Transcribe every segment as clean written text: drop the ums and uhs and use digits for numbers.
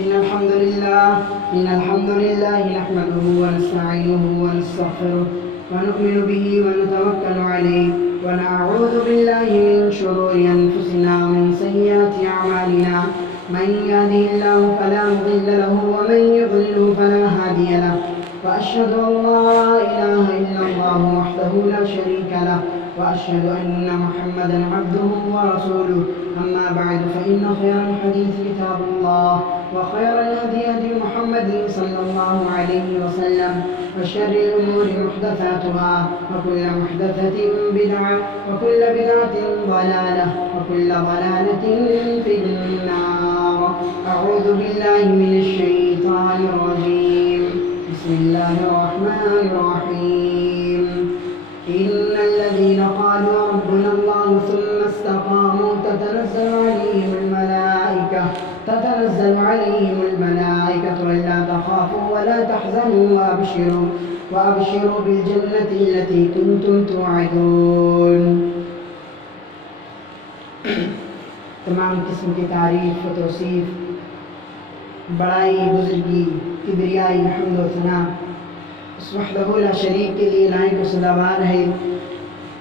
إن الحمد لله نحمده ونستعينه ونستغفره ونؤمن به ونتوكل عليه ونعوذ بالله من شرور أنفسنا ومن سيئات أعمالنا من يهده الله فلا مضل له ومن يضلل فلا هادي له وأشهد أن لا إله إلا الله وحده لا شريك له وأشهد أن محمدا عبده ورسوله أما بعد فإن خير الحديث كتاب الله وخير الهدي هدي محمد صلى الله عليه وسلم وشر الأمور محدثاتها وكل محدثة بدعة وكل بدعة ضلالة وكل ضلالة في النار. أعوذ بالله من الشيطان الرجيم. بسم الله الرحمن الرحيم. إن الذين قالوا ربنا الله ثم استقاموا تتنزل عليهم الملائكة ألا تخافوا ولا تحزنوا وأبشروا بالجنة التي كنتم توعدون. تمام قسم کی تعریف و توصیف، بڑائی، بزرگی، کبریائی، حمد و ثنا اس وحدہ لا شریک کے لیے لائق و سزاوار ہے،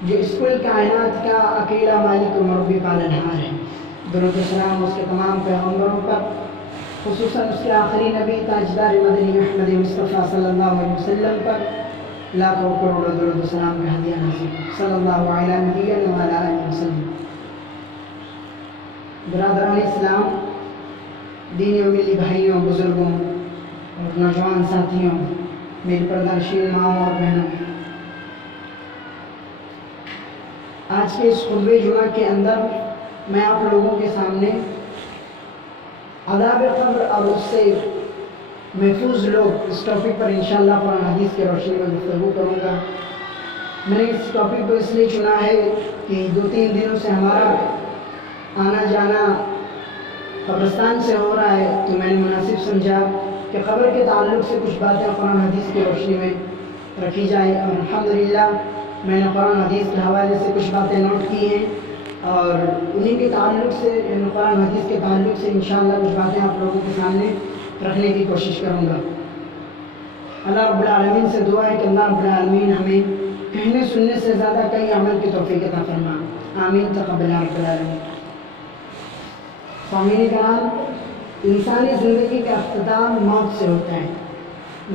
جو اس کل کائنات کا اکیلا مالک و مربی پالنہار ہے. درود و سلام اس کے تمام پیغمبروں پر، خصوصاً اس کے آخری نبی تاجدار مدنی محمد مصطفیٰ صلی اللہ علیہ وسلم پر لاکھوں کروڑوں درود و سلام کا ہدیہ نازل صلی اللہ علیہ وآلہ وسلم. برادران اسلام، دینی و ملی بھائیوں، بزرگوں اور نوجوان ساتھیوں، میری پردرشین ماں اور بہنوں، آج کے اس خطبہ جمعہ کے اندر میں آپ لوگوں کے سامنے عذاب قبر اور اس سے محفوظ لوگ اس ٹاپک پر انشاءاللہ قرآن حدیث کے روشنی میں گفتگو کروں گا. میں نے اس ٹاپک کو اس لیے چنا ہے کہ 2-3 دنوں سے ہمارا آنا جانا قبرستان سے ہو رہا ہے، تو میں نے مناسب سمجھا کہ قبر کے تعلق سے کچھ باتیں قرآن حدیث کی روشنی میں رکھی جائیں. اور الحمدللہ میں نے قرآن حدیث کے حوالے سے کچھ باتیں نوٹ کی ہیں، اور انہیں کے تعلق سے قرآن حدیث کے تعلق سے انشاءاللہ کچھ باتیں آپ لوگوں کے سامنے رکھنے کی کوشش کروں گا. اللہ رب العالمین سے دعا ہے کہ اللہ رب العالمین ہمیں کہنے سننے سے زیادہ کئی عمل کی توفیق عطا فرما. آمین تقبل رب العالمین. سامعین کرام، انسانی زندگی کا اختتام موت سے ہوتا ہے.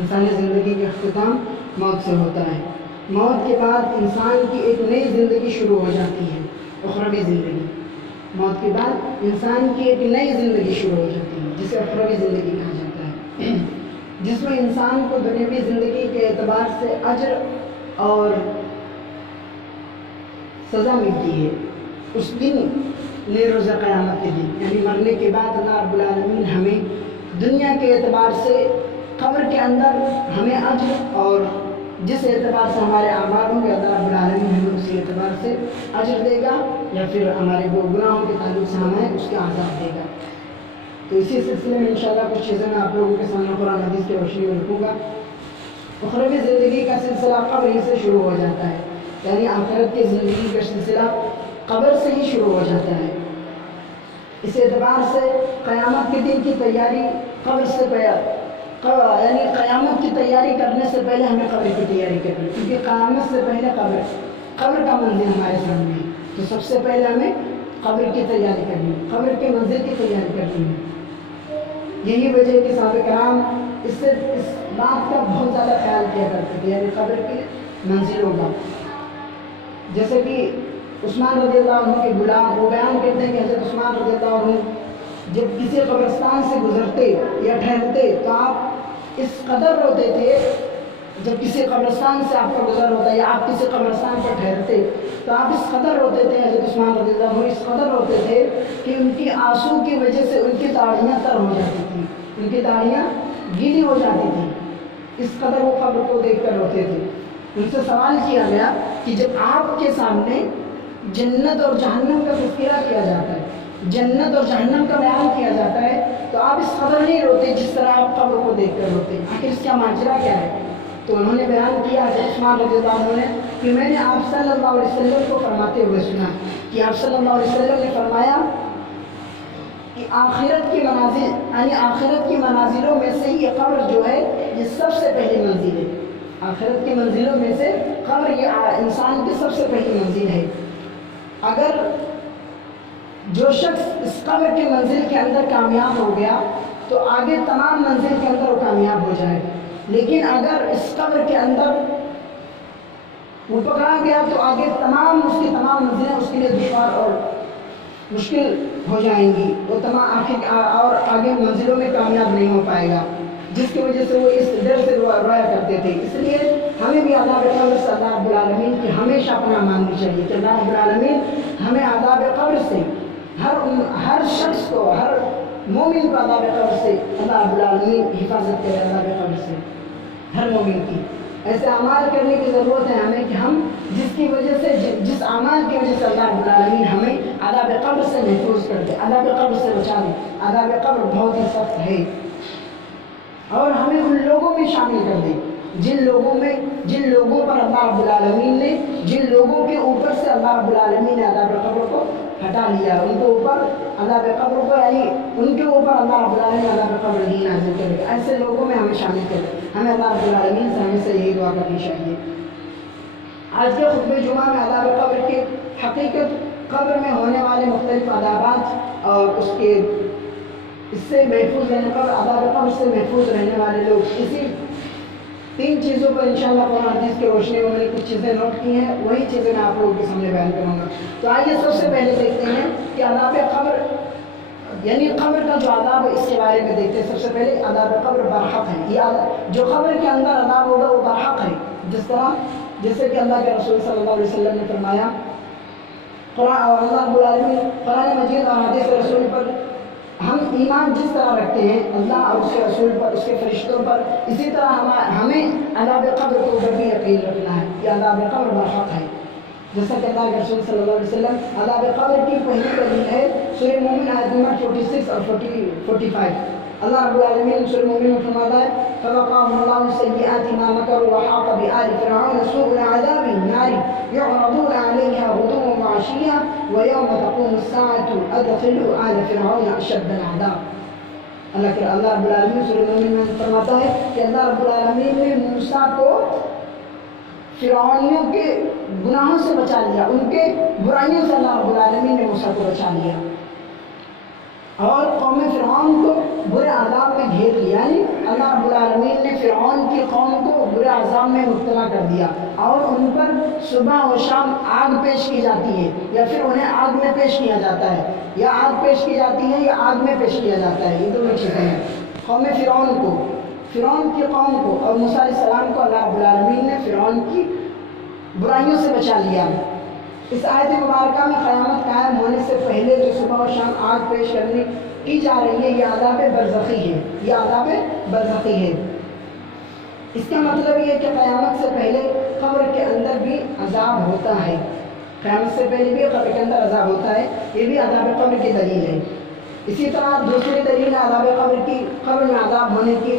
انسانی زندگی کا اختتام موت سے ہوتا ہے. موت کے بعد انسان کی ایک نئی زندگی شروع ہو جاتی ہے، اخروی زندگی. موت کے بعد انسان کی ایک نئی زندگی شروع ہو جاتی ہے جسے اخروی زندگی کہا جاتا ہے، جس میں انسان کو دنیاوی زندگی کے اعتبار سے اجر اور سزا ملتی ہے. اس دن روز قیامت کے دن، یعنی مرنے کے بعد اللہ رب العالمین ہمیں دنیا کے اعتبار سے قبر کے اندر ہمیں اجر، اور جس اعتبار سے ہمارے اعمال ہوں گے اللہ رب العالمین ہمیں اسی اعتبار سے اجر دے گا، یا پھر ہمارے وہ گناہوں کے تعلق سے ہمیں اس کے عذاب دے گا. تو اسی سلسلے میں انشاءاللہ کچھ چیزیں میں آپ لوگوں کے سامنے قرآن حدیث کی روشنی میں رکھوں گا. اخروی زندگی کا سلسلہ قبر ہی سے شروع ہو جاتا ہے، یعنی آخرت کی زندگی کا سلسلہ قبر سے ہی شروع ہو جاتا ہے. اس اعتبار سے قیامت کے دن کی تیاری قبر سے یعنی قیامت کی تیاری کرنے سے پہلے ہمیں قبر کی تیاری کرنی ہے، کیونکہ قیامت سے پہلے قبر کا منزل ہمارے سامنے ہے. تو سب سے پہلے ہمیں قبر کی تیاری کرنی ہے، قبر کے منزل کی تیاری کرنی ہے. یہی وجہ ہے کہ صحابہ کرام اس بات کا بہت زیادہ خیال کیا کرتے تھے، یعنی قبر کی منزلوں کا. جیسے کہ عثمان رضی اللہ عنہ کے غلام وہ بیان کرتے ہیں کہ حضرت عثمان رضی اللہ عنہ جب کسی قبرستان سے گزرتے یا ٹھہرتے تو آپ اس قدر روتے تھے. جب کسی قبرستان سے آپ کا گزر ہوتا یا آپ کسی قبرستان پر ٹھہرتے تو آپ اس قدر روتے تھے، حضرت عثمان رضی اللہ عنہ اس قدر روتے تھے کہ ان کی آنسو کی وجہ سے ان کی داڑھیاں تر ہو جاتی تھیں، ان کی داڑھیاں گیلی ہو جاتی تھیں. اس قدر وہ قبر کو دیکھ کر روتے تھے. ان سے سوال کیا گیا کہ جب آپ کے سامنے جنت اور جہنم کا تذکرہ کیا جاتا ہے، جنت اور جہنم کا بیان کیا جاتا ہے، تو آپ اس قدر نہیں روتے جس طرح آپ قبر کو دیکھ کر روتے ہیں. آخر اس کا ماجرا کیا ہے؟ تو انہوں نے بیان کیا، حضرت عثمان رضی اللہ عنہ نے کہ میں نے آپ صلی اللہ علیہ وسلم کو فرماتے ہوئے سنا کہ آپ صلی اللہ علیہ وسلم نے فرمایا کہ آخرت کی منازل یعنی آخرت کی منازلوں میں سے یہ قبر جو ہے یہ سب سے پہلی منزل ہے. آخرت کی منزلوں میں سے قبر یہ انسان کی سب سے پہلی منزل ہے. اگر جو شخص اس قبر کی منزل کے اندر کامیاب ہو گیا تو آگے تمام منزل کے اندر وہ کامیاب ہو جائے. لیکن اگر اس قبر کے اندر وہ پکڑا گیا تو آگے تمام اس کی تمام منزلیں اس کے لیے دشوار اور مشکل ہو جائیں گی. وہ تمام اور آگے منزلوں میں کامیاب نہیں ہو پائے گا، جس کی وجہ سے وہ اس ڈر سے رویا کرتے تھے. اس لیے ہمیں بھی عذاب قبر سے اللہ رب العالمین کی ہمیشہ پناہ مانگنی چاہیے کہ اللہ رب العالمین ہمیں عذاب قبر سے ہر شخص کو، ہر مومن کو عذاب قبر سے اللہ رب العالمین حفاظت کرے. عذاب قبر سے ہر مومن کی ایسے اعمال کرنے کی ضرورت ہے ہمیں کہ ہم جس کی وجہ سے جس اعمال کی وجہ سے اللہ رب العالمین ہمیں عذاب قبر سے محفوظ کر دے، عذاب قبر سے بچا دے. عذاب قبر بہت ہی سخت ہے اور ہمیں ان لوگوں میں شامل کر دے جن لوگوں پر اللہ رب العالمین نے، جن لوگوں کے اوپر سے اللہ رب العالمین نے عذاب قبر کو ہٹا لیا. ان کے اوپر عذاب قبر کو یعنی ان کے اوپر اللہ رب العالمین عذاب قبر نہیں نازل کرے. ایسے لوگوں میں ہمیں شامل کرے. ہمیں اللہ رب العالمین سے ہمیشہ یہی دعا کرنی چاہیے. آج کے خطبہ جمعہ میں عذاب قبر کی حقیقت، قبر میں ہونے والے مختلف عذابات اور اس سے محفوظ رہنے پر، عذاب قبر سے محفوظ رہنے والے لوگ، اسی 3 چیزوں پر انشاءاللہ قرآن حدیث کی روشنی میں نے کچھ چیزیں نوٹ کی ہیں، وہی چیزیں میں آپ لوگوں کے سامنے بیان کروں گا. تو آئیے سب سے پہلے دیکھتے ہیں کہ عذاب قبر یعنی قبر کا جو عذاب ہے اس کے بارے میں دیکھتے ہیں. سب سے پہلے عذاب قبر برحق ہے. یہ جو قبر کے اندر عذاب ہوگا وہ برحق ہے. جیسے کہ اللہ کے رسول صلی اللہ علیہ وسلم نے فرمایا، قرآن اور اللہ رب العالمین قرآن مجید اور حدیث رسول پر ہم ایمان جس طرح رکھتے ہیں اللہ اور اس کے رسول پر، اس کے فرشتوں پر، اسی طرح ہمیں عذاب قبر کے اوپر بھی یقین رکھنا ہے. یہ عذاب قبر برحق ہے. جیسا کہ اللہ کے رسول صلی اللہ علیہ وسلم عذاب قبر کی پہلی دلیل ہے سورہ مومن آیت نمبر 46 اور 45. اللہ رب العالمین سورہ مومن میں فرماتا ہے فَوَقَاهُمُ اللَّهُ سَيِّئَاتِ مَا مَكَرُوا وَحَاقَ بِآلِ فِرْعَوْنَ سُوءُ الْعَذَابِ النَّارِ يُعْرَضُونَ عَلَيْهَا غُدُوًّا وَعَشِيًّا وَيَوْمَ تَقُومُ السَّاعَةُ أَدْخِلُوا آلَ فِرْعَوْنَ أَشَدَّ الْعَذَابِ. اللہ رب العالمین سورہ مومن میں فرماتا ہے کہ اللہ رب العالمین نے موسیٰ کو فرعونیوں کے گناہوں سے بچا لیا، ان کے برائیوں سے اللہ رب العالمین نے موسیٰ کو بچا لیا اور قوم فرعون کو برے عذاب میں گھیر لیا. یعنی اللہ رب العالمین نے فرعون کی قوم کو برے عذاب میں مبتلا کر دیا اور ان پر صبح و شام آگ پیش کی جاتی ہے، یا پھر انہیں آگ میں پیش کیا جاتا ہے، یا آگ پیش کی جاتی ہے یا آگ میں پیش کیا جاتا ہے. یہ دونوں چیزیں ہیں. قوم فرعون کی قوم کو اور موسیٰ علیہ السلام کو اللہ رب العالمین نے فرعون کی برائیوں سے بچا لیا. اس آیت مبارکہ میں قیامت قائم ہونے سے پہلے جو صبح و شام آگ پیش کرنے کی جا رہی ہے یہ عذاب برزخی ہے. یہ عذاب برزخی ہے. اس کا مطلب یہ ہے کہ قیامت سے پہلے قبر کے اندر بھی عذاب ہوتا ہے. قیامت سے پہلے بھی قبر کے اندر عذاب ہوتا ہے. یہ بھی عذاب قبر کی دلیل ہے. اسی طرح دوسری دلیل عذاب قبر کی، قبر میں عذاب ہونے کی،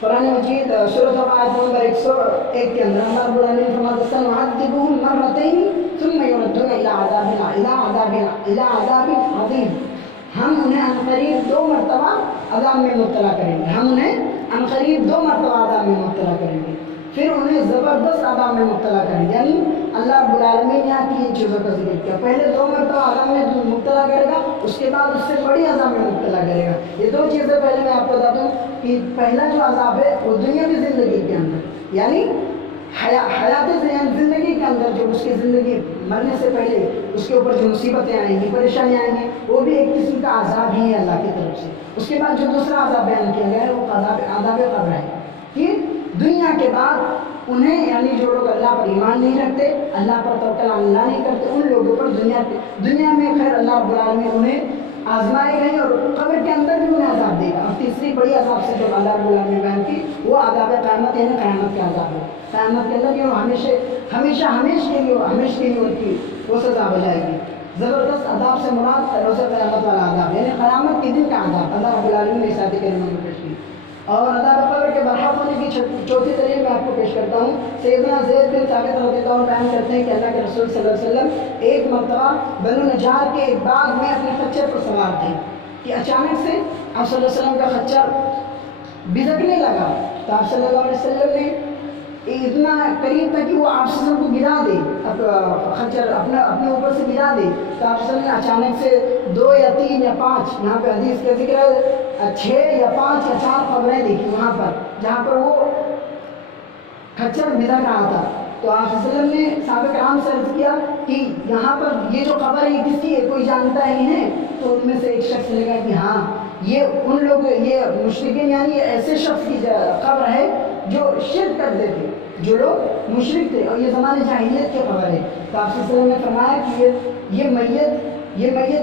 قرآن مجید سورۃ آیت نمبر 101 کے اندر اللہ رب العالمین فرماتا ہے سنعذبهم مرتين ثم يردون الى عذاب عظیم. ہم انہیں عنقریب 2 مرتبہ عذاب میں مبتلا کریں گے. ہم انہیں عنقریب 2 مرتبہ عذاب میں مبتلا کریں گے، پھر انہیں زبردست عذاب میں مبتلا کریں گے. یعنی اللہ رب العالمین یہاں 3 چیزوں کا ذکر کیا. پہلے 2 مرتبہ عذاب میں مبتلا کرے گا، اس کے بعد اس سے بڑی عذاب میں مبتلا کرے گا. یہ 2 چیزیں پہلے میں آپ کو بتا دوں کہ پہلا جو عذاب ہے وہ دنیاوی زندگی کے اندر، یعنی حیات زندگی کے اندر جو اس کی زندگی مرنے سے پہلے اس کے اوپر جو مصیبتیں آئیں گی، پریشانیاں آئیں گی، وہ بھی ایک قسم کا عذاب ہی ہے اللہ کی طرف سے. اس کے بعد جو دوسرا عذاب بیان کیا گیا ہے وہ عذاب قبر ہے کہ دنیا کے بعد انہیں، یعنی جو لوگ اللہ پر ایمان نہیں رکھتے، اللہ پر توکل اللہ نہیں کرتے، ان لوگوں پر دنیا میں خیر اللہ رب العالمین انہیں آزمائے گئے اور قبر کے اندر بھی انہیں عذاب دے گا. اور تیسری بڑی عذاب سے جو اللہ رب العالمین نے بیان کی وہ عذاب قیامت، یعنی قیامت کے عذاب ہے. قیامت کے اندر یہ ہمیشہ کے لیے ان کی وہ سزا ہو جائے گی. زبردست عذاب سے مراد روز قیامت والا عذاب، یعنی قیامت کے دن کا عذاب. اللہ رب العالمین نے اس آیت کریمہ میں پیش کی. اور عذاب قبر کے برحق ہونے کی چوتھی دلیل میں آپ کو پیش کرتا ہوں۔ سیدنا زید بن ثابت رضی اللہ عنہ بیان کرتے ہیں کہ اللہ کے رسول صلی اللہ علیہ وسلم ایک مرتبہ بنو نجار کے ایک باغ میں اپنے خچر پر سوار تھے کہ اچانک سے آپ صلی اللہ علیہ وسلم کا خچر بزکنے لگا، تو آپ صلی اللہ علیہ وسلم نے اتنا قریب تھا کہ وہ آپ صلی اللہ علیہ وسلم کو گرا دے، خچر اپنے اوپر سے گرا دے، تو آپ صلی اللہ علیہ وسلم نے اچانک سے 2 یا 3 یا 5، یہاں پہ حدیث کا ذکر ہے 6 یا 5 یا 4 قبریں دیکھی وہاں پر جہاں پر وہ خچر بزک رہا تھا۔ تو آپ صلی اللہ علیہ وسلم نے صحابہ کرام سے عرض کیا کہ یہاں پر یہ جو قبر ہے کس کی ہے، کوئی جانتا ہی ہے؟ تو ان میں سے ایک شخص نے کہا کہ ہاں یہ ان لوگ، یہ مشرکین یعنی یہ ایسے شخص کی قبر ہے جو شرک کرتے تھے، جو لوگ مشرک تھے، اور یہ زمانے جاہلیت کی قبر ہے۔ تو آپ صلی اللہ علیہ وسلم نے فرمایا کہ یہ میت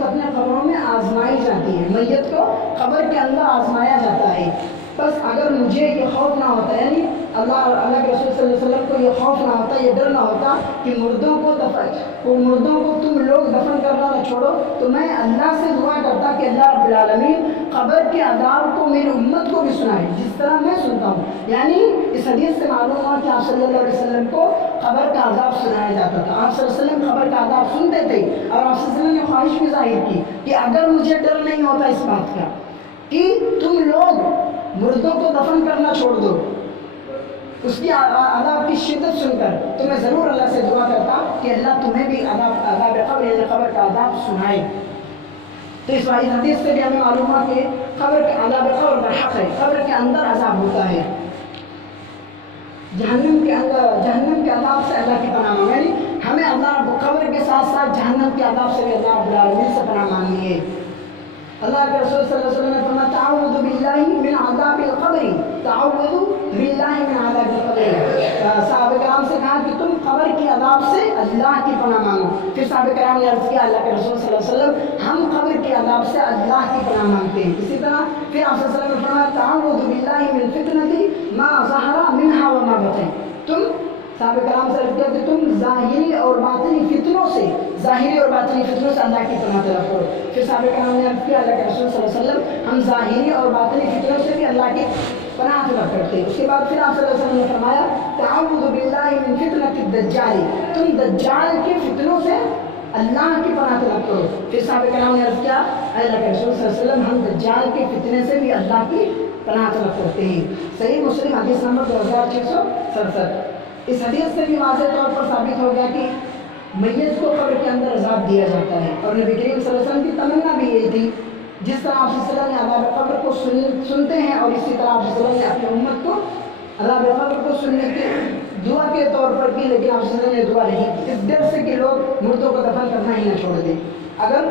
اپنے قبروں میں آزمائی جاتی ہے، میت کو قبر کے اندر آزمایا جاتا ہے۔ بس اگر مجھے یہ خوف نہ ہوتا، یعنی اللہ کے رسول صلی اللہ علیہ وسلم کو یہ خوف نہ ہوتا، یہ ڈر نہ ہوتا کہ مردوں کو تم لوگ دفن کرنا نہ چھوڑو، تو میں اللہ سے دعا کرتا کہ اللہ رب العالمین قبر کے عذاب کو میری امت کو بھی سنائے جس طرح میں سنتا ہوں۔ یعنی اس حدیث سے معلوم ہوا کہ آپ صلی اللہ علیہ وسلم کو قبر کا عذاب سنایا جاتا تھا، آپ صلی اللہ علیہ وسلم قبر کا عذاب سنتے تھے، اور آپ صلی اللہ علیہ وسلم نے خواہش بھی ظاہر کی کہ اگر مجھے ڈر نہیں ہوتا اس بات کا کہ تم لوگ مردوں کو دفن کرنا چھوڑ دو اس کی عذاب کی شدت سن کر، تو میں ضرور اللہ سے دعا کرتا کہ اللہ تمہیں بھی عذاب قبر یعنی قبر کا عذاب سنائے۔ تو اس حدیث سے بھی ہمیں معلوم ہوا کہ قبر کے عذاب قبر برحق ہے، قبر کے اندر عذاب ہوتا ہے۔ جہنم کے عذاب سے اللہ کی پناہ مانگے، یعنی ہمیں عذاب قبر کے ساتھ ساتھ جہنم کے عذاب سے بھی اللہ رب العالمین سے پناہ مانگنی ہے۔ اللہ کے رسول صلی اللہ علیہ وسلم نے فرمایا تعوذ باللہ من عذاب القبر، تعوذ باللہ من عذاب القبر۔ صحابہ کرام سے کہا کہ تم قبر کے عذاب سے اللہ کی پناہ مانگو۔ پھر صحابہ کرام نے عرض کیا اللہ کے رسول صلی اللہ علیہ وسلم ہم قبر کے عذاب سے اللہ کی پناہ مانگتے ہیں۔ اسی طرح پھر آپ صلی اللہ علیہ وسلم نے فرمایا تعوذ باللہ من فتنۃ ما ظہر منها وما بطن۔ تم صحابہ کرام سے عرض کیا کہ تم ظاہری اور باطنی فتنوں سے اللہ کی پناہ طلب کرو۔ پھر صحابہ کرام نے عرض کیا اللہ کے رسول صلی اللہ علیہ وسلم ہم ظاہری اور باطنی فتنوں سے بھی اللہ کی پناہ طلب کرتے ہیں۔ اس کے بعد پھر آپ صلی اللہ علیہ وسلم نے فرمایا تعوذ باللہ من فتنۃ الدجال، تم دجال کے فتنوں سے اللہ کی پناہ طلب کرو۔ پھر صحابہ کرام نے عرض کیا اللہ کے رسول صلی اللہ علیہ وسلم ہم دجال کے فتنے سے بھی اللہ کی پناہ طلب کرتے ہیں۔ صحیح مسلم حدیث نمبر 2667۔ اس حدیث سے بھی واضح طور پر ثابت ہو گیا کہ میت کو قبر کے اندر عذاب دیا جاتا ہے، اور نبی کریم صلی اللہ علیہ وسلم کی تمنا بھی یہی تھی۔ جس طرح آپ صلی اللہ علیہ وسلم نے عذاب قبر کو سنتے ہیں، اور اسی طرح آپ صلی اللہ علیہ وسلم نے اپنی امت کو عذاب قبر کو سننے کی دعا کے طور پر کی، لیکن آپ صلی اللہ علیہ وسلم نے دعا نہیں کی اس ڈر سے کہ لوگ مردوں کو دفن کرنا ہی نہ چھوڑ دیں۔ اگر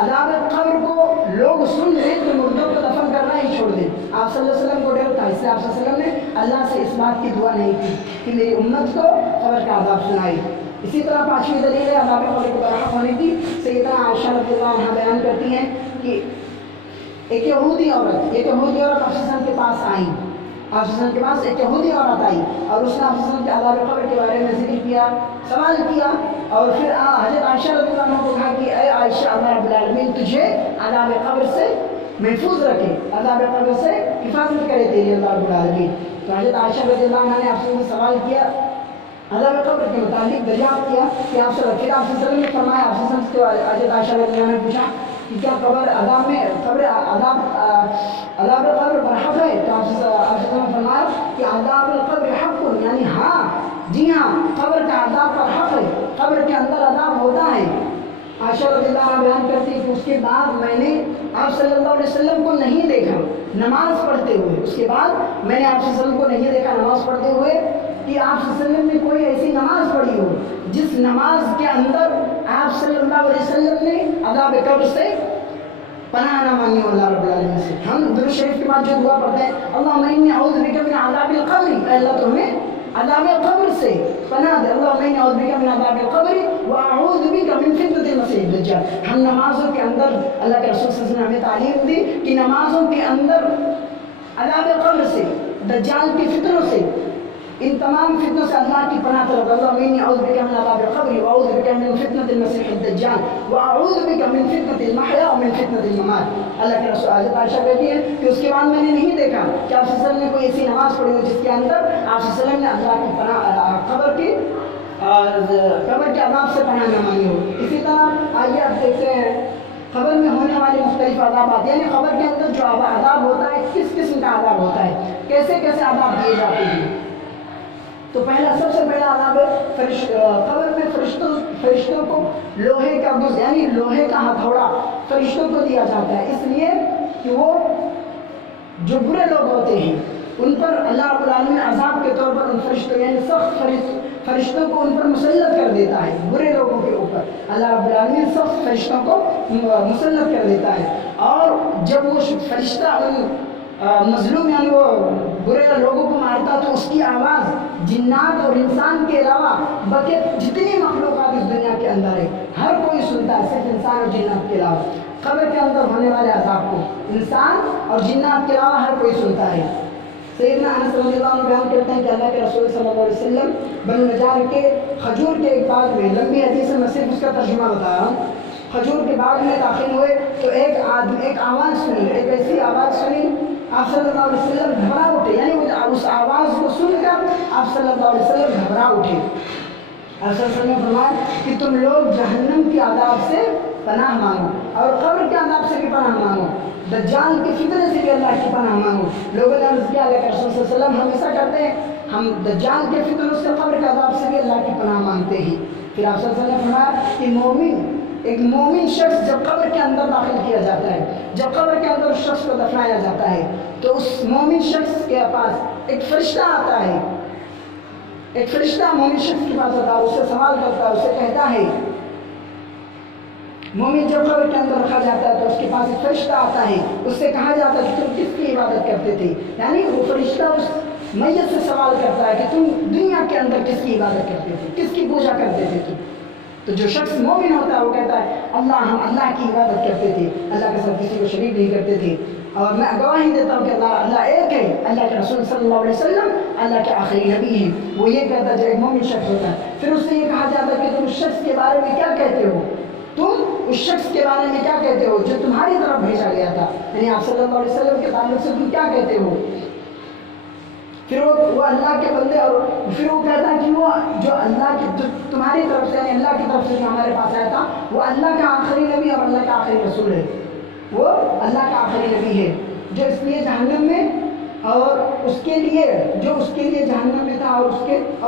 عذاب قبر کو لوگ سن لیں تو مردوں کو دفن کرنا ہی چھوڑ دیں۔ آپ صلی اللہ علیہ وسلم کو ڈر تھا، اس سے آپ صلی اللہ علیہ وسلم نے اللہ سے اس بات کی دعا نہیں کی کہ میری امت کو قبر کا عذاب سنائی۔ اسی طرح 5ویں دلیل ہے عذاب قبر کے برحق ہونے کی۔ سیدہ عائشہ رضی اللہ عنہا بیان کرتی ہیں کہ ایک یہودی عورت آپ صلی اللہ علیہ وسلم کے پاس آئی، آپ صلی اللہ علیہ وسلم کے پاس ایک یہودی عورت آئی، اور اس نے آپ صلی اللہ علیہ وسلم کے عذاب قبر کے بارے میں ذکر کیا، سوال کیا، اور پھر حضرت عائشہ رضی اللہ عنہ کو کہا کہ اے عائشہ اللہ رب العالمین تجھے عذاب قبر سے محفوظ رکھے، عذاب قبر سے حفاظت کرے تیری اللہ رب العالمین۔ تو حضرت عائشہ رضی اللہ عنہ نے آپ سے سوال کیا، عذاب قبر کے متعلق دریافت کیا کہ آپ سے پھر آپ صلی اللہ علیہ وسلم نے فرمایا، آپ صلی اللہ علیہ وسلم سے حضرت عائشہ رضی اللہ عنہ نے پوچھا کہ کیا قبر عذاب قبر برحق ہے؟ تو آپ صلی اللہ علیہ وسلم نے فرمایا کہ عذاب القبر حق، یعنی ہاں جی ہاں قبر کا عذاب پر حق ہے، قبر کے اندر عذاب ہوتا ہے۔ عائشہ رضی اللہ عنہ بیان کرتی ہے کہ اس کے بعد میں نے آپ صلی اللہ علیہ وسلم کو نہیں دیکھا نماز پڑھتے ہوئے، اس کے بعد میں نے آپ صلی اللہ علیہ وسلم کو نہیں دیکھا نماز پڑھتے ہوئے کہ آپ صلی اللہ علیہ وسلم نے کوئی ایسی نماز پڑھی ہو جس نماز کے اندر آپ صلی اللہ علیہ وسلم نے عذاب قبر سے پناہ نہ مانگی ہو اللہ رب العالمین سے۔ ہم درود شریف کے بعد جو دعا پڑھتے ہیں اللہم انی اعوذ بک من عذاب القبر، اے اللہ تو ہمیں عذاب قبر سے پناہ دے، اللہم انی اعوذ بک من عذاب القبر واعوذ بک من فتنۃ المسیح الدجال۔ ہم نمازوں کے اندر اللہ کے رسول صلی اللہ علیہ وسلم نے ہمیں تعلیم دی کہ نمازوں کے اندر عذاب قبر سے، دجال کے فتنوں سے ان تمام فتنوں سے اللہ کی پناہ طلب. اللہم انی اعوذ بک من عذاب القبر واعوذ بک من فتنة المسیح الدجال واعوذ بک من فتنة المحیا ومن فتنة الممات. اللہ کے رسول حضرت عائشہ کہتی ہے کہ اس کے بعد میں نے نہیں دیکھا کہ آپ صلی اللہ علیہ وسلم نے کوئی ایسی نماز پڑھی ہو جس کے اندر آپ صلی اللہ علیہ وسلم نے اللہ کی پناہ قبر کے عذاب سے پناہ نہ مانگی ہو. اسی طرح آئیے آپ دیکھتے ہیں قبر میں ہونے والے مختلف عذابات، یعنی قبر کے اندر جو عذاب ہوتا ہے کس قسم کا عذاب ہوتا ہے، کیسے کیسے عذاب دیے جاتے ہیں. تو سب سے پہلا عذاب ہے قبر میں فرشتوں کو لوہے کا گز یعنی لوہے کا ہتھوڑا فرشتوں کو دیا جاتا ہے، اس لیے کہ وہ جو برے لوگ ہوتے ہیں ان پر اللہ رب العالمین عذاب کے طور پر ان فرشتوں یعنی سخت فرشتوں کو ان پر مسلط کر دیتا ہے. برے لوگوں کے اوپر اللہ رب العالمین سخت فرشتوں کو مسلط کر دیتا ہے. اور جب وہ فرشتہ مظلوم یعنی وہ برے لوگوں کو مارتا تو اس کی آواز جنات اور انسان کے علاوہ بلکہ جتنی مخلوقات اس دنیا کے اندر ہے ہر کوئی سنتا ہے، صرف انسان اور جنات کے علاوہ. قبر کے اندر ہونے والے عذاب کو انسان اور جنات کے علاوہ ہر کوئی سنتا ہے. سیدنا انس رضی اللہ عنہ بیان کرتے ہیں کہ اللہ کے رسول صلی اللہ علیہ وسلم بنو نجار کے کھجور کے ایک باغ میں، لمبی حدیث میں صرف اس کا ترجمہ بتا رہا ہوں، کھجور کے باغ میں داخل ہوئے تو ایک آواز سنی، ایک ایسی آواز سنی، آپ صلی اللہ علیہ وسلم گھبرا اٹھے. یعنی اس آواز کو سن کر آپ صلی اللہ علیہ وسلم گھبرا اٹھے. آپ صلی اللہ علیہ وسلم نے فرمایا کہ تم لوگ جہنم کے عذاب سے پناہ مانگو اور قبر کے عذاب سے بھی پناہ مانگو، دجال کے فتنے سے بھی اللہ کی پناہ مانگو. لوگوں نے عرض کیا اللہ کے رسول صلی اللہ علیہ وسلم ہم ایسا کرتے ہیں، ہم دجال کے فتنوں سے قبر کے عذاب سے بھی اللہ کی پناہ مانگتے ہیں. پھر آپ صلی اللہ علیہ وسلم نے فرمایا کہ ایک مومن شخص جب قبر کے اندر داخل کیا جاتا ہے، جب قبر کے اندر اس شخص کو دفنایا جاتا ہے تو اس مومن شخص کے پاس ایک فرشتہ آتا ہے، ایک فرشتہ مومن شخص کے پاس آتا ہے، اس سے سوال کرتا ہے، اسے کہتا ہے، مومن جب قبر کے اندر رکھا جاتا ہے تو اس کے پاس ایک فرشتہ آتا ہے، اس سے کہا جاتا ہے کہ تم کس کی عبادت کرتے تھے. یعنی وہ فرشتہ اس میت سے سوال کرتا ہے کہ تم دنیا کے اندر کس کی عبادت کرتے تھے، کس کی پوجا کرتے تھے تم. تو جو شخص مومن ہوتا ہے وہ کہتا ہے ہم اللہ کی عبادت کرتے تھے، اللہ کے ساتھ کسی کو شریک نہیں کرتے تھے، اور میں گواہی دیتا ہوں کہ اللہ ایک ہے، اللہ کے رسول صلی اللہ علیہ وسلم اللہ کے آخری نبی ہیں. وہ یہ کہتا ہے جو ایک مومن شخص ہوتا ہے. پھر اس سے یہ کہا جاتا ہے کہ تم اس شخص کے بارے میں کیا کہتے ہو، تم اس شخص کے بارے میں کیا کہتے ہو جو تمہاری طرف بھیجا گیا تھا، یعنی آپ صلی اللہ علیہ وسلم کے تعلق سے تم کیا کہتے ہو. پھر وہ اللہ کے بندے اور پھر وہ کہتا ہے کہ وہ جو اللہ کی تمہاری طرف سے یعنی اللہ کی طرف سے جو ہمارے پاس آیا تھا وہ اللہ کا آخری نبی اور اللہ کا آخری رسول ہے، وہ اللہ کا آخری نبی ہے جو اس لیے جہنم میں اور اس کے لیے جہنم میں تھا اور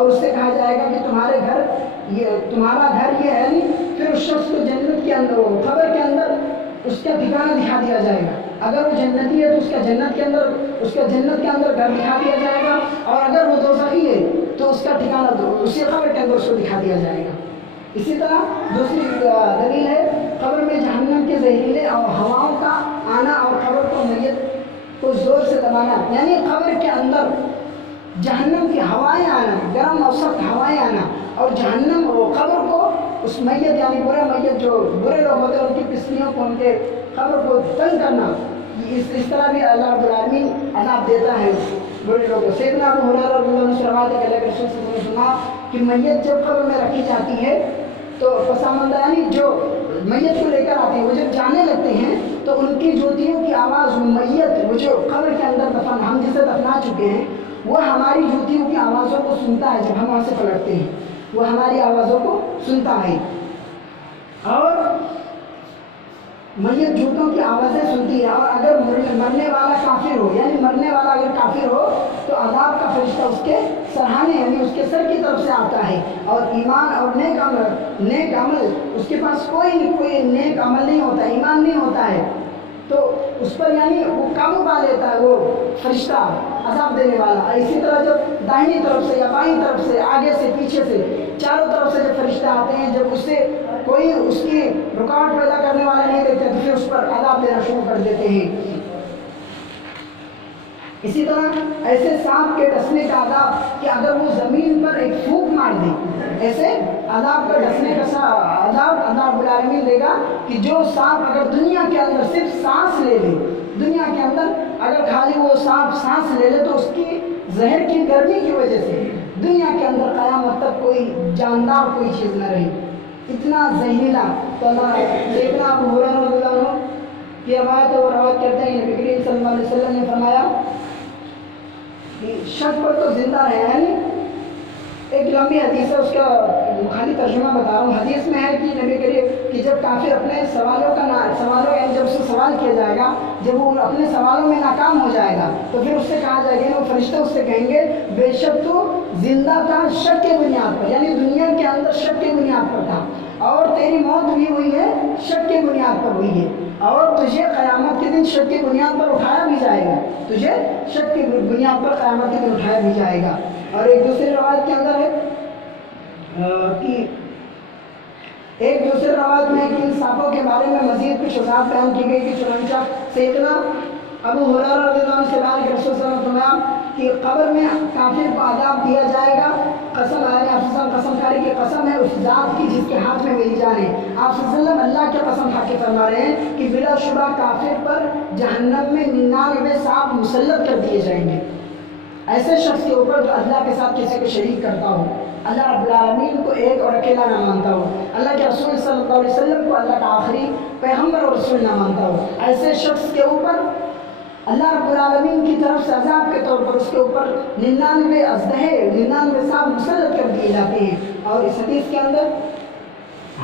اس سے کہا جائے گا کہ تمہارا گھر یہ ہے نہیں. پھر اس شخص کو جنت کے اندر قبر کے اندر اس کا ٹھکانہ دکھا دیا جائے گا. اگر وہ جنتی ہے تو اس کا جنت کے اندر گھر دکھا دیا جائے گا، اور اگر وہ دوزخی ہے تو اس کا ٹھکانہ اسی قبر کے اندر اس کو دکھا دیا جائے گا. اسی طرح دوسری دلیل ہے قبر میں جہنم کے زہریلے اور ہواؤں کا آنا اور قبر کو میت کو زور سے دبانا. یعنی قبر کے اندر جہنم کی ہوائیں آنا، گرم اور سخت ہوائیں آنا، اور جہنم اور قبر کو اس میت یعنی میت جو برے لوگ ہوتے ہیں ان کی پسلیوں کو ان کے قبر کو تنگ کرنا، اس طرح بھی اللہ رب العالمین عذاب دیتا ہے برے لوگوں کو. سیدنا ابو ہریرہ رضی اللہ عنہ سے روایت ہے کہ اللہ کے رسول صلی اللہ علیہ وسلم نے فرمایا کہ میت جب قبر میں رکھی جاتی ہے تو پسماندہ یعنی جو میت کو لے کر آتے ہیں وہ جب جانے لگتے ہیں تو ان کی جوتیوں کی آواز میت وہ جو قبر کے اندر ہم جسے دفنا چکے ہیں وہ ہماری جوتیوں کی آوازوں کو سنتا ہے. جب ہم وہاں سے پلٹتے ہیں وہ ہماری آوازوں کو سنتا ہے اور میت جوتوں کی آوازیں سنتی ہے. اور اگر مرنے والا کافر ہو یعنی مرنے والا اگر کافر ہو تو عذاب کا فرشتہ اس کے سرہانے یعنی اس کے سر کی طرف سے آتا ہے، اور ایمان اور نیک عمل اس کے پاس کوئی نیک عمل نہیں ہوتا، ایمان نہیں ہوتا ہے، تو اس پر یعنی وہ قابو پا لیتا ہے وہ فرشتہ عذاب دینے والا. اسی طرح جب داہنی طرف سے یا بائیں طرف سے آگے سے پیچھے سے چاروں طرف سے جب فرشتہ آتے ہیں، جب اس سے کوئی اس کی رکاوٹ پیدا کرنے والا نہیں دیکھتے تو پھر اس پر عذاب دینا شروع کر دیتے ہیں. اسی طرح ایسے سانپ کے ڈسنے کا عذاب کہ اگر وہ زمین پر ایک پھونک مار دے، ایسے عذاب کا ڈسنے کا عذاب اللہ رب العالمین دے گا کہ جو سانپ اگر دنیا کے اندر صرف سانس لے لے، دنیا کے اندر اگر خالی وہ سانپ سانس لے لے تو اس کی زہر کی گرمی کی وجہ سے دنیا کے اندر قیامت تک کوئی جاندار کوئی چیز نہ رہی، اتنا زہریلا۔ تو اللہ سیدنا ابو ہریرہ رضی اللہ عنہ کی روایت ہے، وہ روایت کرتے ہیں نبی کریم صلی اللہ علیہ وسلم نے فرمایا کہ شک پر تو زندہ رہے، یعنی ایک لمبی حدیث ہے، اس کا خالی ترجمہ بتا رہا ہوں۔ حدیث میں ہے کہ نبی کریم کہ جب کافر اپنے سوالوں یعنی جب اس سے سوال کیا جائے گا، جب وہ اپنے سوالوں میں ناکام ہو جائے گا تو پھر اس سے کہا جائے گا، وہ فرشتے اس سے کہیں گے بے شک تو زندہ تھا شک کے بنیاد پر، یعنی دنیا کے اندر شک کے بنیاد پر تھا، اور تیری موت بھی ہوئی ہے شک کے بنیاد پر ہوئی ہے، اور تجھے قیامت کے دن شک کی بنیاد پر اٹھایا بھی جائے گا، تجھے شک کی بنیاد پر قیامت کے دن اٹھایا بھی جائے گا۔ اور ایک دوسری روایت کے اندر ہے کہ ایک دوسرے روایت میں کہ ان سانپوں کے بارے میں مزید کچھ وضاحت بیان کی گئی کہ چنانچہ سیدنا ابو ہریرہ رضی اللہ عنہ سے بیان کہ رسول صلی اللہ علیہ وسلم نے فرمایا کہ قبر میں کافر کو عذاب دیا جائے گا، قسم قسم کاری کی قسم ہے اس ذات کی جس کے ہاتھ میں میری جان ہے۔ آپ صلی اللہ علیہ وسلم اللہ کی قسم کھا کے فرما رہے ہیں کہ بلا شبہ کافر پر جہنم میں 99 سانپ مسلط کر دیے جائیں گے، ایسے شخص کے اوپر جو اللہ کے ساتھ کسی کو شریک کرتا ہو، اللہ رب العالمین کو ایک اور اکیلا نہ مانتا ہو، اللہ کے رسول صلی اللہ علیہ وسلم کو اللہ کا آخری پیغمبر اور رسول نہ مانتا ہو، ایسے شخص کے اوپر اللہ رب العالمین کی طرف سے عذاب کے طور پر اس کے اوپر 99 اژدہے 99 سانپ مسلط کر دیے جاتے ہیں۔ اور اس حدیث کے اندر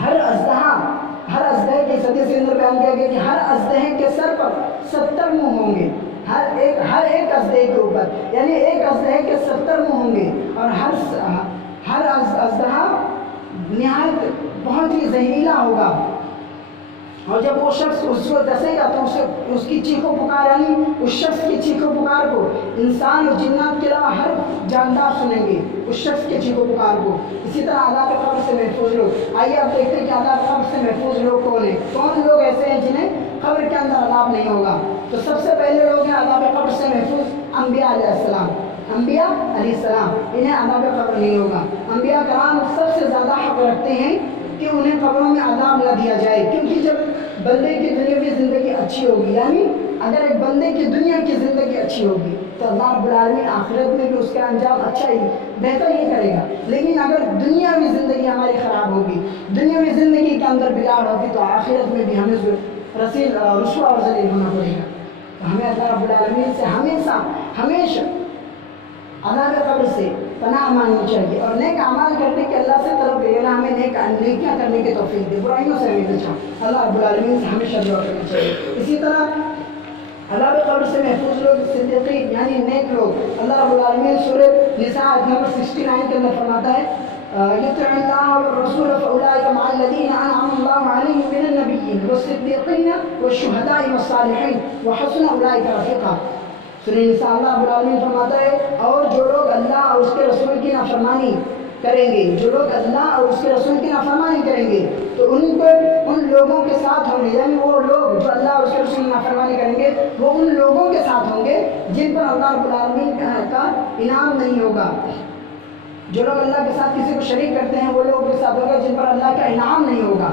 ہر اژدہے کے حدیث کے اندر بیان کیا گیا کہ ہر اژدہے کے سر پر 70 منہ ہوں گے، ہر ایک اژدہے کے اوپر، یعنی ایک اژدہے کے 70 منہ ہوں گے، اور ہر اژدہا نہایت بہت ہی زہریلا ہوگا، اور جب وہ شخص اس کو ڈسے گا تو اس کی چیخو پکار، یعنی اس شخص کی چیخو پکار کو انسان اور جنات کے علاوہ ہر جاندار سنیں گے اس شخص کے چیخو پکار کو۔ اسی طرح عذاب قبر سے محفوظ لوگ، آئیے آپ دیکھتے ہیں کہ عذاب قبر سے محفوظ لوگ کون ہیں، کون لوگ ایسے ہیں جنہیں قبر کے اندر عذاب نہیں ہوگا۔ تو سب سے پہلے لوگ ہیں عذاب قبر سے محفوظ انبیاء علیہ السلام، انبیاء علیہ السلام، انہیں عذاب قبر نہیں ہوگا۔ انبیاء کرام سب سے زیادہ حق رکھتے ہیں کہ انہیں قبروں میں عذاب نہ دیا جائے، کیونکہ جب بندے کی دنیاوی زندگی اچھی ہوگی، یعنی اگر ایک بندے کی دنیا کی زندگی اچھی ہوگی تو اللہ رب العالمین آخرت میں بھی اس کا انجام اچھا ہی بہتر ہی کرے گا، لیکن اگر دنیاوی زندگی ہماری خراب ہوگی، دنیاوی زندگی کے اندر بگاڑ ہوگی تو آخرت میں بھی ہمیں رسوا اور ذلیل ہونا پڑے گا۔ تو ہمیں اللہ رب العالمین سے ہمیشہ عذاب قبر سے پناہ مانگنی چاہیے، اور نیک اعمال کرنے کے اللہ سے طلب کرے، اللہ ہمیں نیکیاں کرنے کی توفیق دے، برائیوں سے ہمیں بچا، اللہ رب العالمین سے ہمیشہ دعا کرنی چاہیے۔ اسی طرح عذاب قبر سے محفوظ لوگ صدیقین یعنی نیک لوگ، اللہ رب العالمین سورہ نساء آیت نمبر 69 کے اندر فرماتا ہے یطع اللہ والرسول فاولئک مع الذین انعم اللہ علیہم من النبیین والصدیقین والشہداء والصالحین وحسن اولئک رفیقا۔ سورہ نساء اللہ رب العالمین فرماتا ہے اور جو لوگ اللہ اور اس کے رسول کی نافرمانی کریں گے، جو لوگ اللہ اور اس کے رسول کی نافرمانی کریں گے تو ان لوگوں کے ساتھ ہوں گے، یعنی وہ لوگ جو اللہ اور اس کے رسول کی نافرمانی کریں گے وہ ان لوگوں کے ساتھ ہوں گے جن پر اللہ رب العالمین کا انعام نہیں ہوگا۔ جو لوگ اللہ کے ساتھ کسی کو شریک کرتے ہیں وہ لوگوں کے ساتھ ہوگا جن پر اللہ کا انعام نہیں ہوگا،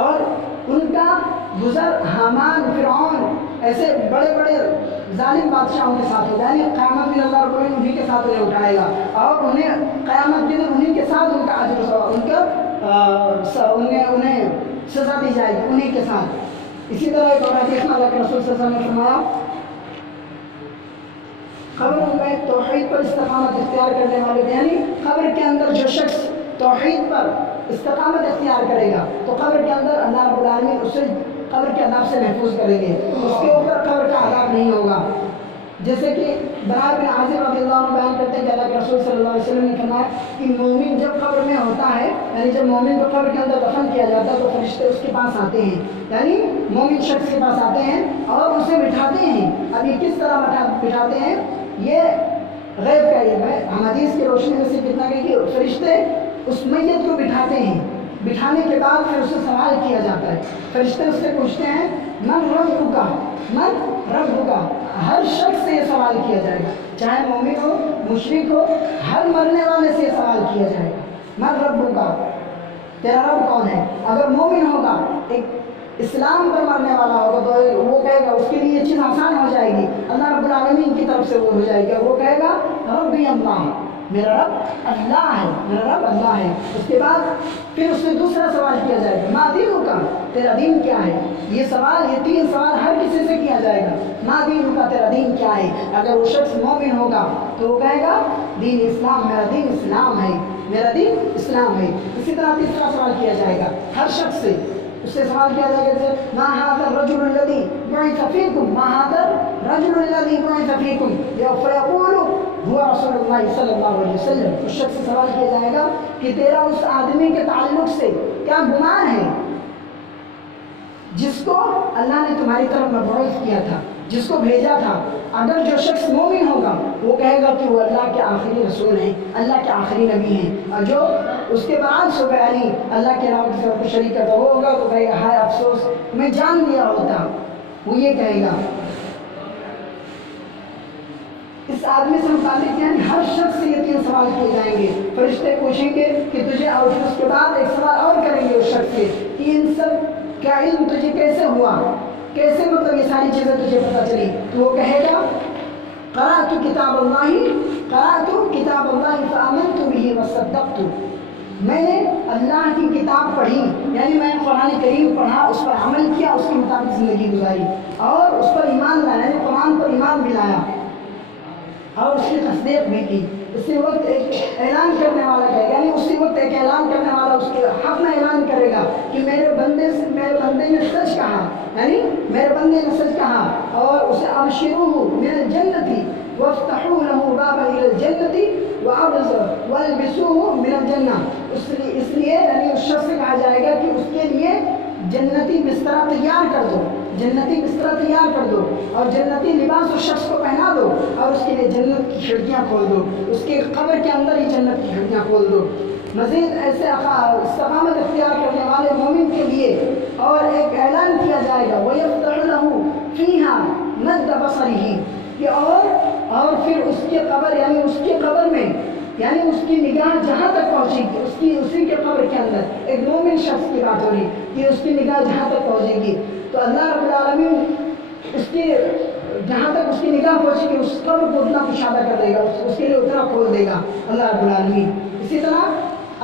اور ان کا گزر حامان، فرعون ایسے بڑے بڑے ظالم بادشاہوں کے ساتھ ہوگا، یعنی قیامت دن اللہ رب العالمین انہیں کے ساتھ انہیں اٹھائے گا، اور انہیں قیامت کے دن انہیں کے ساتھ ان کا اجر و ثواب انہیں سزا دی جائے گی انہیں کے ساتھ۔ اسی طرح ایک اور حدیث میں اللہ کے رسول صلی اللہ علیہ وسلم نے فرمایا قبر میں توحید پر استقامت اختیار کرنے والے، یعنی قبر کے اندر جو شخص توحید پر استقامت اختیار کرے گا تو قبر کے اندر اللہ رب العالمین اسے قبر کے عذاب سے محفوظ کریں گے، اس کے اوپر قبر کا عذاب نہیں ہوگا۔ جیسے کہ براء بن عازب رضی اللہ عنہ بیان کرتے ہیں کہ اللہ کے رسول صلی اللہ علیہ وسلم نے فرمایا کہ مومن جب قبر میں ہوتا ہے، یعنی جب مومن کو قبر کے اندر دفن کیا جاتا ہے تو فرشتے اس کے پاس آتے ہیں، یعنی مومن شخص کے پاس آتے ہیں اور اسے بٹھاتے ہیں۔ اب یہ کس طرح بٹھاتے ہیں یہ غیب کا علم ہے، ہم حدیث کی روشنی میں صرف اتنا کہ فرشتے اس میت کو بٹھاتے ہیں، بٹھانے کے بعد پھر اسے سوال کیا جاتا ہے، فرشتے اس سے پوچھتے ہیں من ربک، من ربک، ہر شخص سے یہ سوال کیا جائے گا، چاہے مومن ہو مشرک ہو، ہر مرنے والے سے یہ سوال کیا جائے گا من ربک۔ تیرا رب کون ہے؟ اگر مومن ہوگا، ایک اسلام پر مرنے والا ہوگا تو وہ کہے گا، اس کے لیے یہ چیز آسان ہو جائے گی، اللہ رب العالمین کی طرف سے وہ ہو جائے گی، اور وہ کہے گا ربی اللہ، میرا رب اللہ ہے، میرا رب اللہ ہے۔ اس کے بعد پھر اس سے دوسرا سوال کیا جائے گا، ما دینک، تیرا دین کیا ہے؟ یہ سوال، یہ تین سوال ہر کسی سے کیا جائے گا، ما دینک، تیرا دین کیا ہے؟ اگر وہ شخص مومن ہوگا تو وہ کہے گا دین اسلام، میرا دین اسلام ہے، میرا دین اسلام ہے۔ اسی طرح تیسرا سوال کیا جائے گا ہر شخص سے، اس سے سوال کیا جائے گا ما هذا الرجل الذي بعث فيكم، ما هذا الرجل الذي بعث فيكم، فيقول هو رسول اللہ صلی اللہ علیہ وسلم۔ اس شخص سے سوال کیا جائے گا کہ تیرا اس آدمی کے تعلق سے کیا گمان ہے جس کو اللہ نے تمہاری طرف مبعوث کیا تھا، جس کو بھیجا تھا؟ اگر جو شخص مومن ہوگا وہ کہے گا کہ وہ اللہ کے آخری رسول ہیں، اللہ کے آخری نبی ہیں، اور جو اس کے برعکس ہوگا، یعنی اللہ کے علاوہ کسی اور کو شریک کرتا وہ ہوگا تو کہے گا ہائے افسوس، میں جان لیا ہوتا، وہ یہ کہے گا۔ اس آدمی سے متعلق یعنی ہر شخص سے یہ تین سوال کیے جائیں گے، فرشتے پوچھیں گے کہ تجھے، اور پھر اس کے بعد ایک سوال اور کریں گے اس شخص سے کہ ان سب کا علم تجھے کیسے ہوا، کیسے مطلب یہ ساری چیزیں تجھے پتہ چلی؟ تو وہ کہے گا قرأت کتاب اللہ فآمنت به وصدقت، میں نے اللہ کی کتاب پڑھی، یعنی میں نے قرآن کریم پڑھا، اس پر عمل کیا، اس کے مطابق زندگی گزاری، اور اس پر ایمان لایا، یعنی قرآن پر ایمان بھی لایا اور اس کی تصدیق بھی کی۔ اسی وقت ایک اعلان کرنے والا کہے گا، یعنی اسی وقت ایک اعلان کرنے والا اس کے حق میں اعلان کرے گا کہ میرے بندے نے سچ کہا، یعنی میرے بندے نے سچ کہا، اور اسے ابشروہ من الجنت وافتحوا له بابا الى الجنت والبسوه من الجنہ، اس لیے یعنی اس شخص سے کہا جائے گا کہ اس کے لیے جنتی بستر تیار کر دو، جنتی بستر تیار کر دو، اور جنتی لباس اس شخص کو پہنا دو، اور اس کے لیے جنت کی کھڑکیاں کھول دو، اس کے قبر کے اندر ہی جنت کی کھڑکیاں کھول دو۔ مزید ایسے استقامت اختیار کرنے والے مومن کے لیے اور ایک اعلان کیا جائے گا وَيَفْتَحُ لَهُ فِيهَا مَدَّ بَصَرِهِ، کہ اور پھر اس کے قبر، یعنی اس کے قبر میں، یعنی اس کی نگاہ جہاں تک پہنچے گی، اسی کے قبر کے اندر ایک مومن شخص کی بات ہو رہی کہ اس کی نگاہ جہاں تک پہنچے گی تو اللہ رب العالمین اس کے جہاں تک اس کی نگاہ پہنچے گی اس قبر کو اتنا کشادہ کر دے گا، اس کے لیے اتنا کھول دے گا اللہ رب العالمین۔ اسی طرح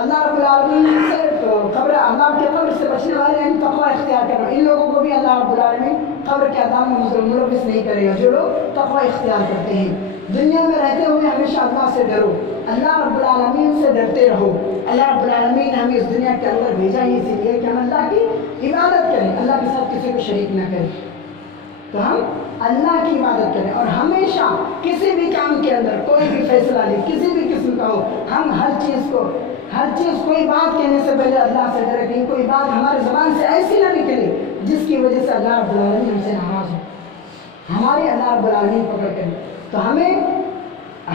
اللہ رب العالمین سے قبر، اللہ کے قبر سے بچنے والے ہیں تقوی اختیار کرنا، ان لوگوں کو بھی اللہ رب العالمین قبر کے عذاب میں ملوث نہیں کرے گا جو لوگ تقوی اختیار کرتے ہیں۔ دنیا میں رہتے ہوئے ہمیشہ اللہ سے ڈرو، اللہ رب العالمین سے ڈرتے رہو۔ اللہ رب العالمین نے ہمیں اس دنیا کے اندر بھیجا ہی اسی لیے کہ ہم اللہ کی عبادت کریں، اللہ کے ساتھ کسی کو شریک نہ کریں، تو ہم اللہ کی عبادت کریں، اور ہمیشہ کسی بھی کام کے اندر کوئی بھی فیصلہ لے، کسی بھی قسم کا ہو، ہم ہر چیز کوئی بات کہنے سے پہلے اللہ سے ڈرے، کہیں کوئی بات ہمارے زبان سے ایسی نہ نکلے جس کی وجہ سے اللہ رب العالمین ہم سے ناراض ہو، ہماری اللہ رب العالمین پکڑ کریں۔ تو ہمیں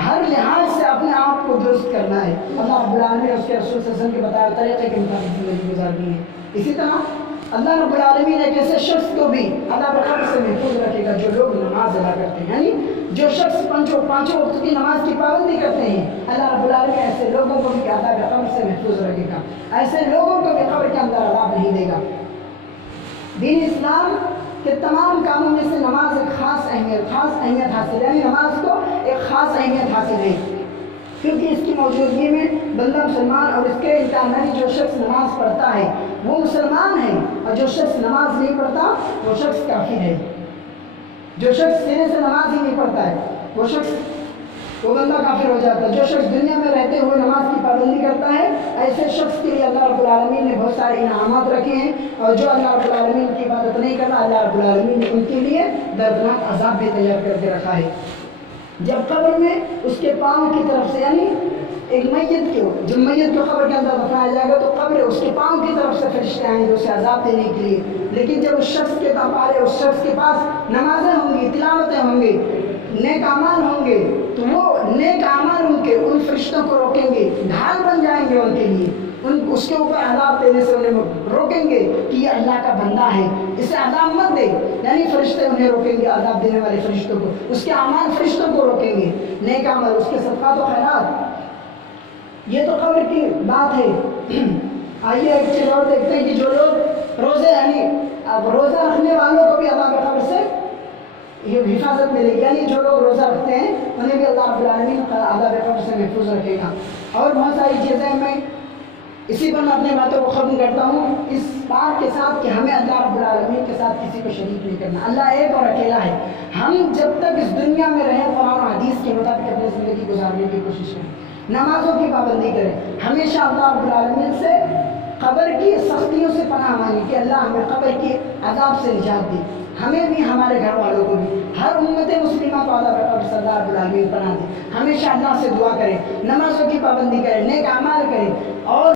ہر لحاظ سے اپنے آپ کو درست کرنا ہے، اللہ رب العالمین اس کے رسول صلی اللہ علیہ وسلم کے بتایا طریقے کے مطابق زندگی گزارنی ہے۔ اسی طرح اللہ رب العالمین ایک ایسے شخص کو بھی عذاب قبر سے محفوظ رکھے گا جو لوگ نماز ادا کرتے ہیں، یعنی جو شخص پانچوں وقت کی نماز کی پابندی کرتے ہیں، اللہ رب العالمین ایسے لوگوں کو بھی عذاب قبر سے محفوظ رکھے گا، ایسے لوگوں کو بھی قبر کے اندر عذاب نہیں دے گا۔ دین اسلام کے تمام کاموں میں سے نماز ایک خاص اہمیت حاصل ہے، یعنی نماز کو ایک خاص اہمیت حاصل ہے، کیونکہ اس کی موجودگی میں بندہ مسلمان، اور اس کے انکار میں جو شخص نماز پڑھتا ہے وہ مسلمان ہے، اور جو شخص نماز نہیں پڑھتا وہ شخص کافر ہے۔ جو شخص سینے سے نماز ہی نہیں پڑھتا ہے وہ بندہ کافر ہو جاتا ہے۔ جو شخص دنیا میں رہتے ہوئے نماز کی پابندی کرتا ہے ایسے شخص کے لیے اللہ رب العالمین نے بہت سارے انعامات رکھے ہیں، اور جو اللہ رب العالمین کی عبادت نہیں کرتا اللہ رب العالمین نے ان کے لیے دردناک عذاب بھی تیار کر کے رکھا ہے۔ جب قبر میں اس کے پاؤں کی طرف سے، یعنی ایک جب میت کو قبر کے اندر دفنایا جائے گا تو قبر اس کے پاؤں کی طرف سے فرشتے آئیں گے اسے عذاب دینے کے لیے، لیکن جب اس شخص کے پاس نمازیں ہوں گی، تلاوتیں ہوں گی، نیک اعمال ہوں گے، تو وہ نیک اعمال ان فرشتوں کو روکیں گے، ڈھال بن جائیں گے ان کے لیے، اس کے اوپر عذاب دینے سے انہیں روکیں گے کہ یہ اللہ کا بندہ ہے، اسے عذاب مت دے، یعنی فرشتے انہیں روکیں گے، عذاب دینے والے فرشتوں کو، اس کے اعمال فرشتوں کو روکیں گے، نیک اعمال، اس کے صدقات و خیرات۔ یہ تو قبر کی بات ہے۔ آئیے ایک چیز اور دیکھتے ہیں کہ جو لوگ روزے یعنی اب روزہ رکھنے والوں کو بھی عذاب قبر سے یہ حفاظت ملے گی، یعنی جو لوگ روزہ رکھتے ہیں انہیں بھی اللہ رب العالمین عذاب قبر سے محفوظ رکھے گا۔ اور بہت ساری چیزیں میں اسی پر میں اپنی باتوں کو ختم کرتا ہوں اس بات کے ساتھ کہ ہمیں اللہ رب العالمین کے ساتھ کسی کو شریک نہیں کرنا۔ اللہ ایک اور اکیلا ہے۔ ہم جب تک اس دنیا میں رہیں قرآن و حدیث کے مطابق اپنی زندگی گزارنے کی کوشش کریں، نمازوں کی پابندی کریں، ہمیشہ اللہ رب العالمین سے قبر کی سختیوں سے پناہ مانگیں کہ اللہ ہمیں قبر کے عذاب سے نجات دے، ہمیں بھی ہمارے گھر والوں کو بھی، ہر امت مسلمہ کو عذاب قبر سے اللہ رب العالمین پناہ دے۔ ہمیشہ اللہ سے دعا کریں، نمازوں کی پابندی کریں، نیک اعمال کریں اور